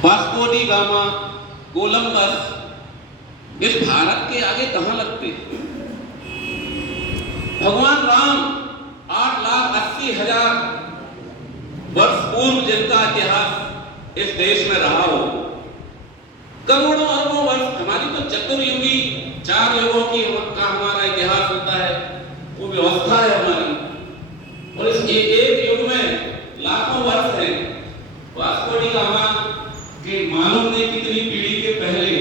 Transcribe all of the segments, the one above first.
Vasco D gamma, Columbus इस भारत के आगे कहां लगते? भगवान राम 8,80,000 वर्ष पूर्व जिनका इतिहास इस देश में रहा हो, करोड़ों अरबों वर्ष हमारी तो चतुर्युगी 4 युगों की का हमारा इतिहास होता है, वो व्यवस्था है हमारी। और इस एक युग में लाखों वर्ष है। वास्को डी गामा के मालूम नहीं कितनी पीढ़ी के पहले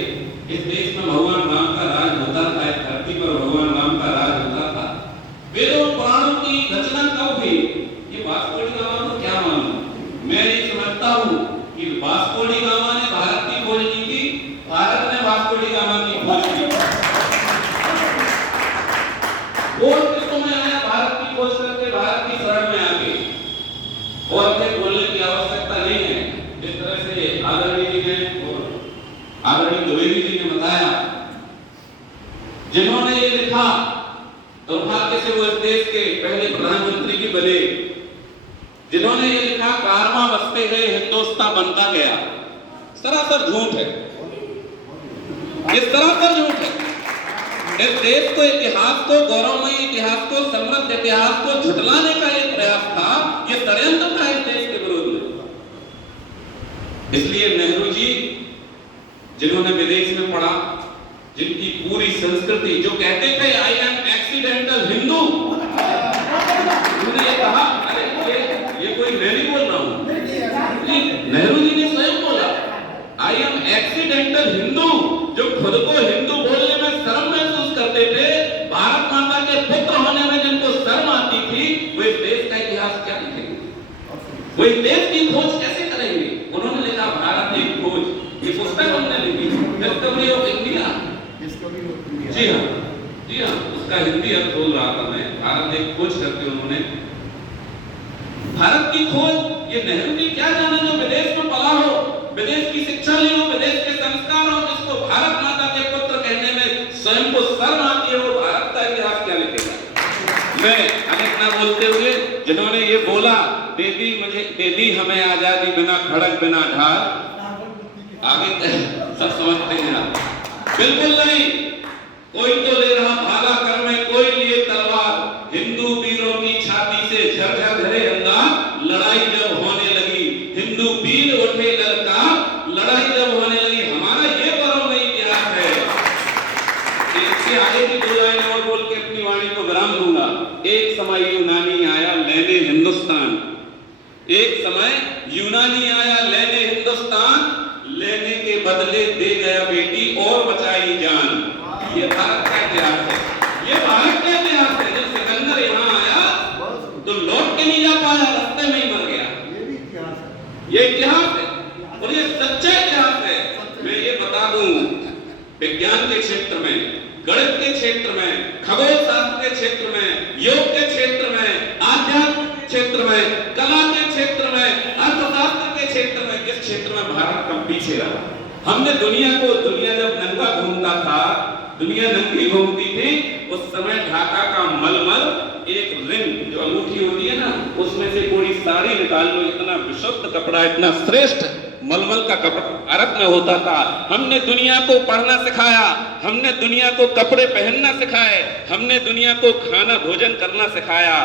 इस देश में भगवान राम का राज होता था, इस धरती पर भगवान राम का राज होता था। वेदों पुराणों की रचना कब हुई, ये वास्को डी गामा को क्या मालूम। मैं ये समझता हूँ कि वास्को डी गामा ने भारत की खोज की थी, भारत ने वास्को डी गामा की खोज की। खोज किसको में आया? भारत की खोज करके भारत की शरण में आ गए। और अपने बोलने की आवश्यकता नहीं है। जिस तरह से आदरणीय जी ने और आदरणीय द्विवेदी जी ने बताया, जिन्होंने ये लिखा, दुर्भाग्य से वो इस देश के पहले प्रधानमंत्री भी बने, जिन्होंने ये लिखा कारवां बसते गए हिंदुस्तान बनता गया, सरासर झूठ है। ये सरासर झूठ है। इस देश को, इतिहास को, गौरवमयी इतिहास को, समृद्ध इतिहास को झुठलाने का ये प्रयास था, ये षड्यंत्र था इस देश के विरोध में। इसलिए नेहरू जी, जिन्होंने विदेश में पढ़ा, जिनकी पूरी संस्कृति, जो कहते थे आई एम एक्सीडेंटल हिंदू, उन्होंने ये कहा, अरे ये कोई मैं नहीं बोल रहा हूं, नेहरू जी ने स्वयं बोला आई एम एक्सीडेंटल हिंदू। जो खुद को हिंदू बोलने में शर्म महसूस करते थे, भारत माता के पुत्र होने में जिनको शर्म आती थी, वो इस देश का इतिहास क्या लिखेंगे, वो इस देश की खोज कैसे करेंगे? उन्होंने लिखा भारत एक खोज, ये पुस्तक हमने लिखी, डिस्कवरी ऑफ इंडिया। जी हाँ, जी हाँ, उसका हिंदी अर्थ बोल रहा था मैं। भारत एक खोज करके उन्होंने भारत की खोज। ये नेहरू जी क्या जाने जो विदेश में पला हो, विदेश की शिक्षा ली हो, विदेश के संस्कार हो, जिसको भारत माता के पुत्र कहने में स्वयं को शर्म आती है, वो भारत का इतिहास क्या लिखेगा? मैं अधिक ना बोलते हुए, जिन्होंने ये बोला दे दी हमें आजादी बिना खड़ग बिना ढाल, आगे सब समझते हैं आप। बिल्कुल नहीं। कोई तो ले रहा भाला कर में, कोई लिए तलवार, हिंदू वीरों की छाती से झरझर धरे अंगार, लड़ाई जब होने लगी हिंदू वीर उठे ललकार, लड़ाई जब होने लगी। हमारा ये गौरवमयी इतिहास है। इसके आगे की 2 लाइनें और बोल के अपनी वाणी को विराम दूंगा। एक समय यूनानी आया लेने हिंदुस्तान, एक समय यूनानी आया लेने हिंदुस्तान, लेने के बदले दे गया बेटी और बचाई जान। ये भारत का इतिहास है, ये भारत का इतिहास है। जब सिकंदर यहाँ आया तो लौट के नहीं जा पाया, रास्ते में ही मर गया। ये इतिहास है और ये सच्चा इतिहास है। मैं ये बता दूं, विज्ञान के क्षेत्र में, गणित के क्षेत्र में, खगोल शास्त्र के क्षेत्र में, योग के क्षेत्र में, आध्यात्म के क्षेत्र में, कला के क्षेत्र में, अर्थशास्त्र के क्षेत्र में, किस क्षेत्र में भारत कम पीछे रहा? हमने दुनिया जब नंगा घूमता था, दुनिया नंगी घूमती थी, उस समय ढाका का मलमल एक रिंग जो अंगूठी होती है ना, उसमें से पूरी साड़ी निकाल लो, इतना विशुद्ध कपड़ा, इतना श्रेष्ठ मलमल का कपड़ा भारत में होता था। हमने दुनिया को पढ़ना सिखाया, हमने दुनिया को कपड़े पहनना सिखाए, हमने दुनिया को खाना भोजन करना सिखाया।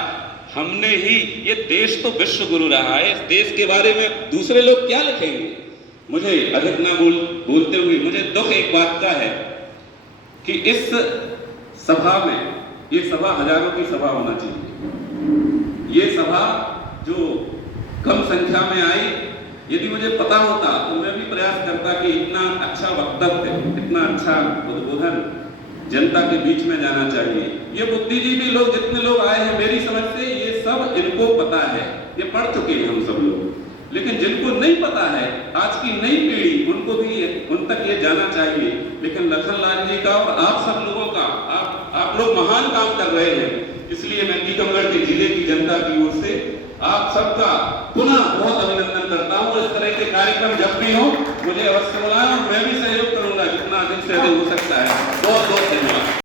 हमने ही, ये देश तो विश्व गुरु रहा है। इस देश के बारे में दूसरे लोग क्या लिखेंगे? मुझे अधिक ना बोलते हुए, मुझे दुख एक बात का है कि इस सभा में, ये सभा हजारों की सभा होना चाहिए। ये सभा जो कम संख्या में आई, यदि मुझे पता होता तो मैं भी प्रयास करता कि इतना अच्छा वक्तव्य, इतना अच्छा उद्बोधन जनता के बीच में जाना चाहिए। ये बुद्धिजीवी लोग, जितने लोग आए हैं, मेरी समझ से ये सब इनको पता है, ये पढ़ चुके हैं हम सब लोग। लेकिन जिनको नहीं पता है, आज की नई पीढ़ी, उनको भी उन तक ये जाना चाहिए। लेकिन लखनलाल जी का और आप सब लोगों का, आप लोग महान काम कर रहे हैं। इसलिए मैं टीकमगढ़ के जिले की जनता की ओर से आप सबका पुनः बहुत अभिनंदन करता हूँ। इस तरह के कार्यक्रम जब भी हो मुझे अवश्य बुलाएं और मैं भी सहयोग करूंगा जितना अधिक से अधिक हो सकता है। बहुत बहुत धन्यवाद।